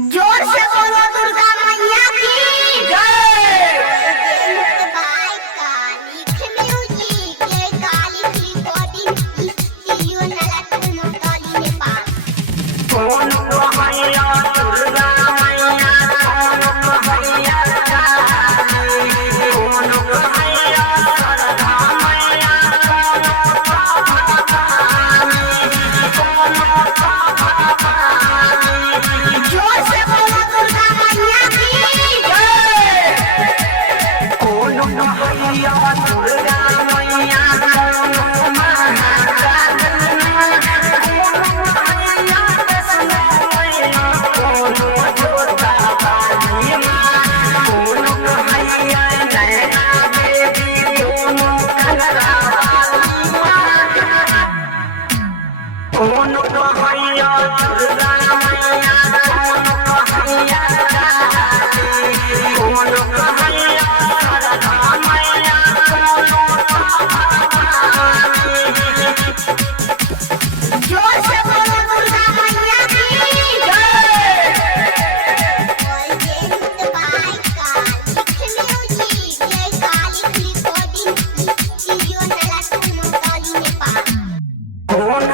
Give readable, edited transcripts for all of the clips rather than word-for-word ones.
जोर से बोलो दुर्गा मैया की जय। भाई काली खिलौनी के काली की कोटी तिलियो नला तुनो काली ने पा कौन मैया दुर्गा मैया कौन मैया काली कौन मैया शारदा मैया जोर से बोलो दुर्गा मैया की जय। कौन मैया दुर्गा मैया कौन महाकाली कौन मैया वैष्णो मैया कौन जोता वाली माँ कौन मैया नैना देवी कौन कलरा वाली माँ कौन मैया दुर्गा मैया कौन मैया काली कौन मैया शारदा मैया जोर से बोलो दुर्गा मैया की जय। और ये भाई काली खिलौनी के काली की कोटी तिलियो नला तुनो काली ने पा कौन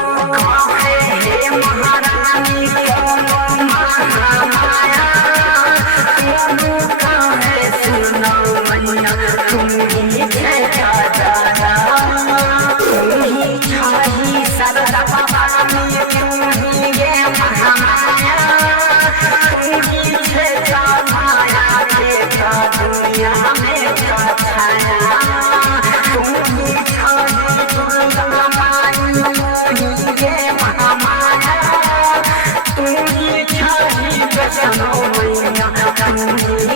है हे महारानी कौन महामाया कौन है सुनो मैया तुम ही जैसा जाना तुम ही छाही सरदा भवानी तुम ही ये महामाया तुम ही जैसा माया देखा दुनिया में छाया तुम ही छाही दुर्गा माई तुम ही ये महामाया तुम ही छाही वैष्णो मैया तुम ही